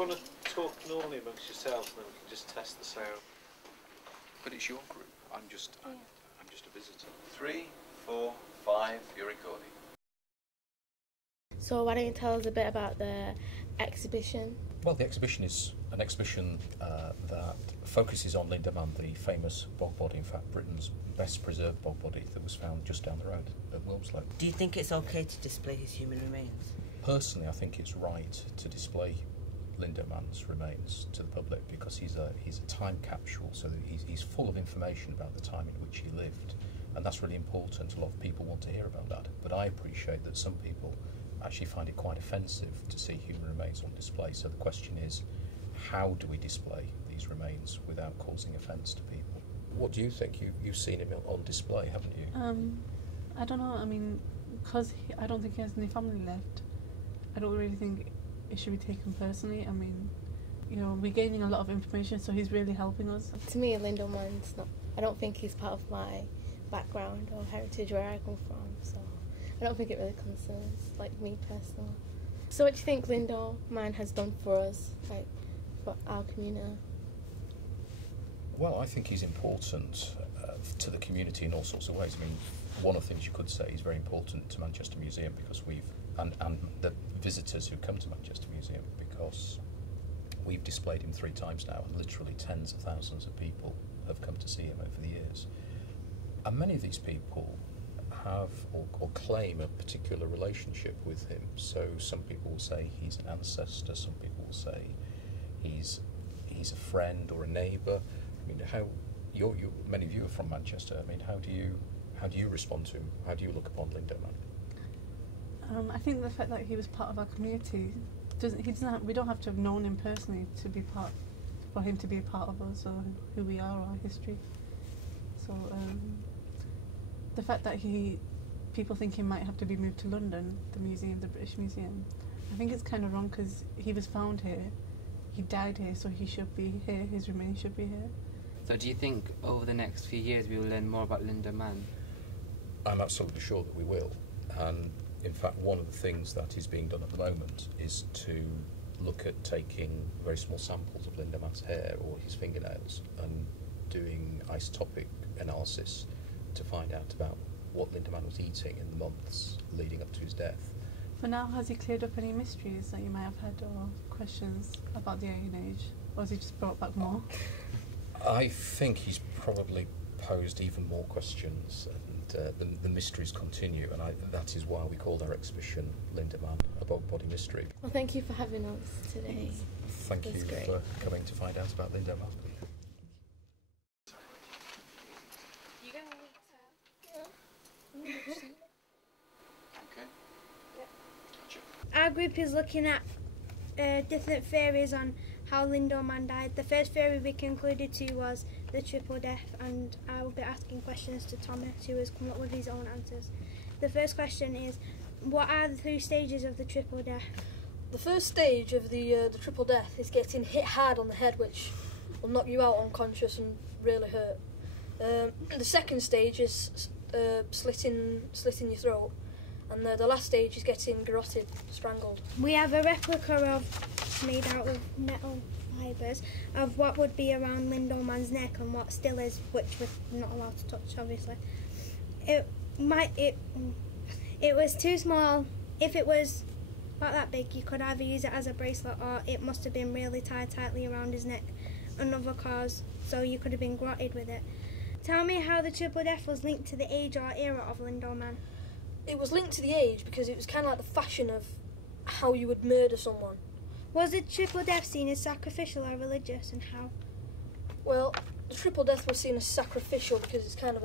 want to talk normally amongst yourselves, and then we can just test the sound. But it's your group. I'm just a visitor. 3, 4, 5. You're recording. So why don't you tell us a bit about the exhibition? Well, the exhibition is an exhibition that focuses on Lindow Man, the famous bog body, in fact Britain's best preserved bog body that was found just down the road at Wilmslow. Do you think it's okay to display his human remains? Personally, I think it's right to display Lindow Man's remains to the public because he's a time capsule, so that he's full of information about the time in which he lived, and that's really important. A lot of people want to hear about that, but I appreciate that some people actually find it quite offensive to see human remains on display. So the question is, how do we display these remains without causing offence to people? What do you think? You've seen him on display, haven't you? I don't know. I mean, because I don't think he has any family left, I don't really think it should be taken personally. I mean, you know, we're gaining a lot of information, so he's really helping us. To me, Lindow Man's not. I don't think he's part of my background or heritage where I come from. So I don't think it really concerns me personally. So what do you think Lindow Man has done for us, for our community? Well, I think he's important to the community in all sorts of ways. I mean, one of the things you could say is very important to Manchester Museum because and the visitors who come to Manchester Museum, because we've displayed him 3 times now, and literally tens of thousands of people have come to see him over the years. And many of these people have or claim a particular relationship with him. So some people will say he's an ancestor, some people will say he's a friend or a neighbour. I mean, many of you are from Manchester. I mean, how do you respond to him? How do you look upon Lindow Man? I think the fact that he was part of our community we don't have to have known him personally for him to be a part of us or who we are or our history. So the fact that people think he might have to be moved to London, the British Museum, I think it's kind of wrong because he was found here, he died here, so he should be here, his remains should be here. So do you think over the next few years we will learn more about Lindow Man? I'm absolutely sure that we will, and in fact one of the things that is being done at the moment is to look at taking very small samples of Lindow Man's hair or his fingernails and doing isotopic analysis to find out about what Lindow Man was eating in the months leading up to his death. For now, has he cleared up any mysteries that you might have had or questions about the Iron Age, or has he just brought back more? I think he's probably posed even more questions, and the mysteries continue, and that is why we called our exhibition Lindow Man, a bog body mystery. Well, thank you for having us today. Thank you for coming to find out about Lindow Man. Our group is looking at different theories on how Lindow Man died. The first theory we concluded to was the triple death, and I will be asking questions to Thomas, who has come up with his own answers. The first question is, what are the 3 stages of the triple death? The first stage of the triple death is getting hit hard on the head, which will knock you out unconscious and really hurt. The second stage is slitting your throat. And the last stage is getting garroted, strangled. We have a replica made out of metal fibres of what would be around Lindow Man's neck and what still is, which we're not allowed to touch, obviously. It was too small. If it was about that big, you could either use it as a bracelet or it must have been really tied tightly around his neck. Another cause, so you could have been garroted with it. Tell me how the triple death was linked to the age or era of Lindow Man. It was linked to the age because it was kind of like the fashion of how you would murder someone. Was the triple death seen as sacrificial or religious, and how? Well, the triple death was seen as sacrificial because it's kind of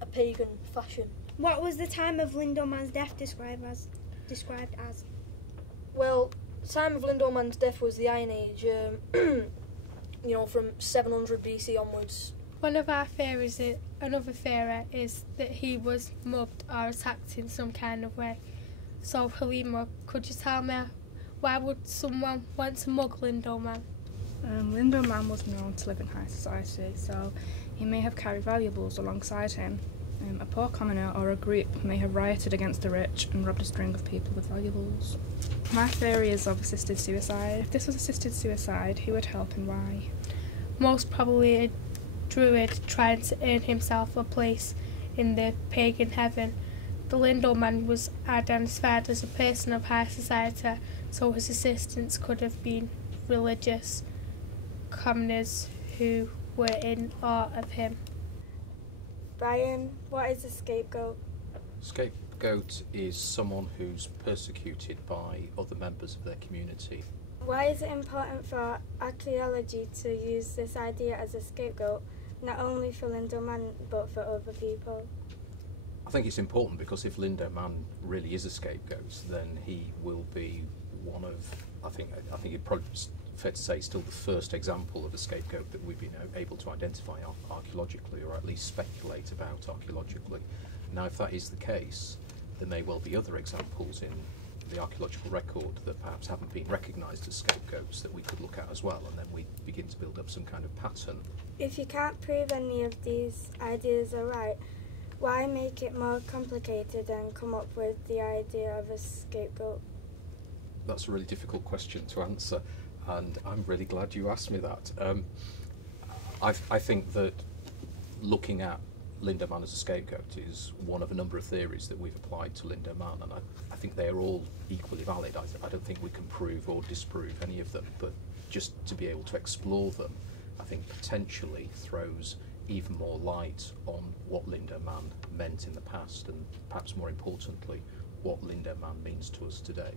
a pagan fashion. What was the time of Lindow Man's death described as? Well, the time of Lindow Man's death was the Iron Age, from 700 BC onwards. One of our theories another theory is that he was mugged or attacked in some kind of way. So, Halima, could you tell me why would someone want to mug Lindow Man? Lindow Man was known to live in high society, so he may have carried valuables alongside him. A poor commoner or a group may have rioted against the rich and robbed a string of people with valuables. My theory is of assisted suicide. If this was assisted suicide, who would help and why? Most probably a druid trying to earn himself a place in the pagan heaven. The Lindow Man was identified as a person of high society, so his assistants could have been religious commoners who were in awe of him. Bryan, what is a scapegoat? Scapegoat is someone who's persecuted by other members of their community. Why is it important for archaeology to use this idea as a scapegoat, not only for Lindow Man but for other people? I think it's important because if Lindow Man really is a scapegoat, then he will be one of, I think it probably fair to say, still the first example of a scapegoat that we've been able to identify archaeologically, or at least speculate about archaeologically. Now, if that is the case, there may well be other examples in the archaeological record that perhaps haven't been recognised as scapegoats that we could look at as well, and then we begin to build up some kind of pattern. If you can't prove any of these ideas are right, why make it more complicated and come up with the idea of a scapegoat? That's a really difficult question to answer, and I'm really glad you asked me that. I think that looking at Lindow Man as a scapegoat is one of a number of theories that we've applied to Lindow Man, and I think they are all equally valid. I don't think we can prove or disprove any of them, but just to be able to explore them, I think potentially throws even more light on what Lindow Man meant in the past, and perhaps more importantly, what Lindow Man means to us today.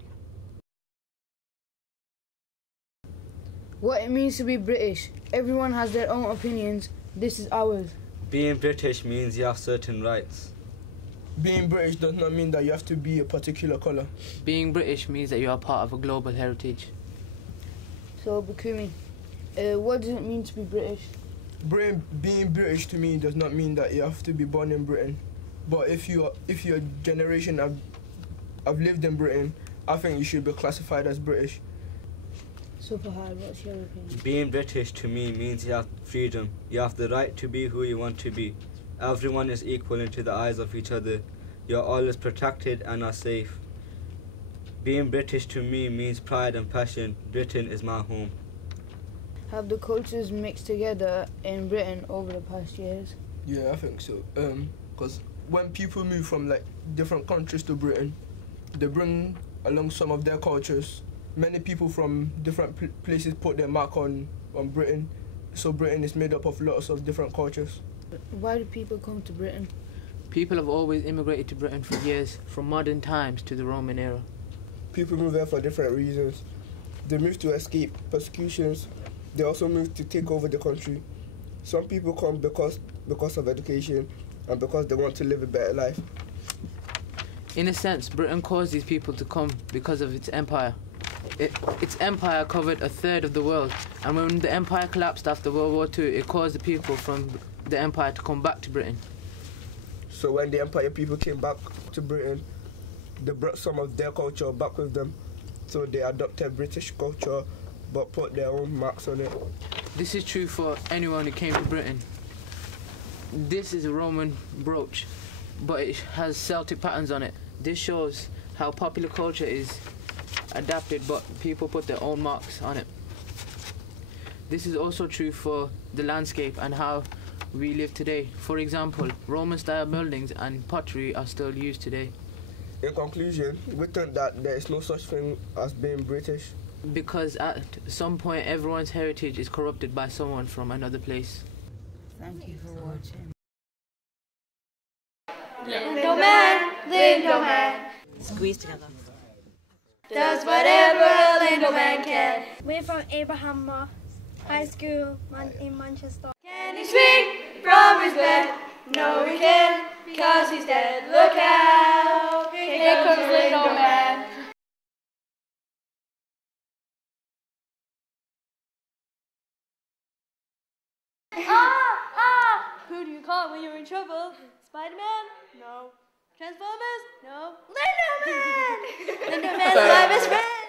What it means to be British. Everyone has their own opinions. This is ours. Being British means you have certain rights. Being British does not mean that you have to be a particular colour. Being British means that you are part of a global heritage. So, Bukumi, what does it mean to be British? Being British to me does not mean that you have to be born in Britain. But if your generation have lived in Britain, I think you should be classified as British. Super hard, what's your opinion? Being British to me means you have freedom. You have the right to be who you want to be. Everyone is equal into the eyes of each other. You are always protected and are safe. Being British to me means pride and passion. Britain is my home. Have the cultures mixed together in Britain over the past years? Yeah, I think so. Because when people move from like different countries to Britain, they bring along some of their cultures. Many people from different places put their mark on Britain, so Britain is made up of lots of different cultures. Why do people come to Britain? People have always immigrated to Britain for years, from modern times to the Roman era. People move there for different reasons. They move to escape persecutions. They also move to take over the country. Some people come because of education and because they want to live a better life. In a sense, Britain caused these people to come because of its empire. Its empire covered a third of the world, and when the empire collapsed after World War II, it caused the people from the empire to come back to Britain. So when the empire people came back to Britain, they brought some of their culture back with them. So they adopted British culture, but put their own marks on it. This is true for anyone who came to Britain. This is a Roman brooch, but it has Celtic patterns on it. This shows how popular culture is adapted, but people put their own marks on it. This is also true for the landscape and how we live today. For example, Roman-style buildings and pottery are still used today. In conclusion, we think that there is no such thing as being British. Because at some point, everyone's heritage is corrupted by someone from another place. Thank you for watching. Lindow Man, Lindow Man. Squeeze together. Does whatever Lindow Man can. We're from Abraham Moss High School in Manchester. Can he swing from his bed? No, he can't, because he's dead. Look out, here comes Lindow Man. Who do you call when you're in trouble? Spider-Man? No. Transformers? No. Lindow Man! Lindow Man's my best friend!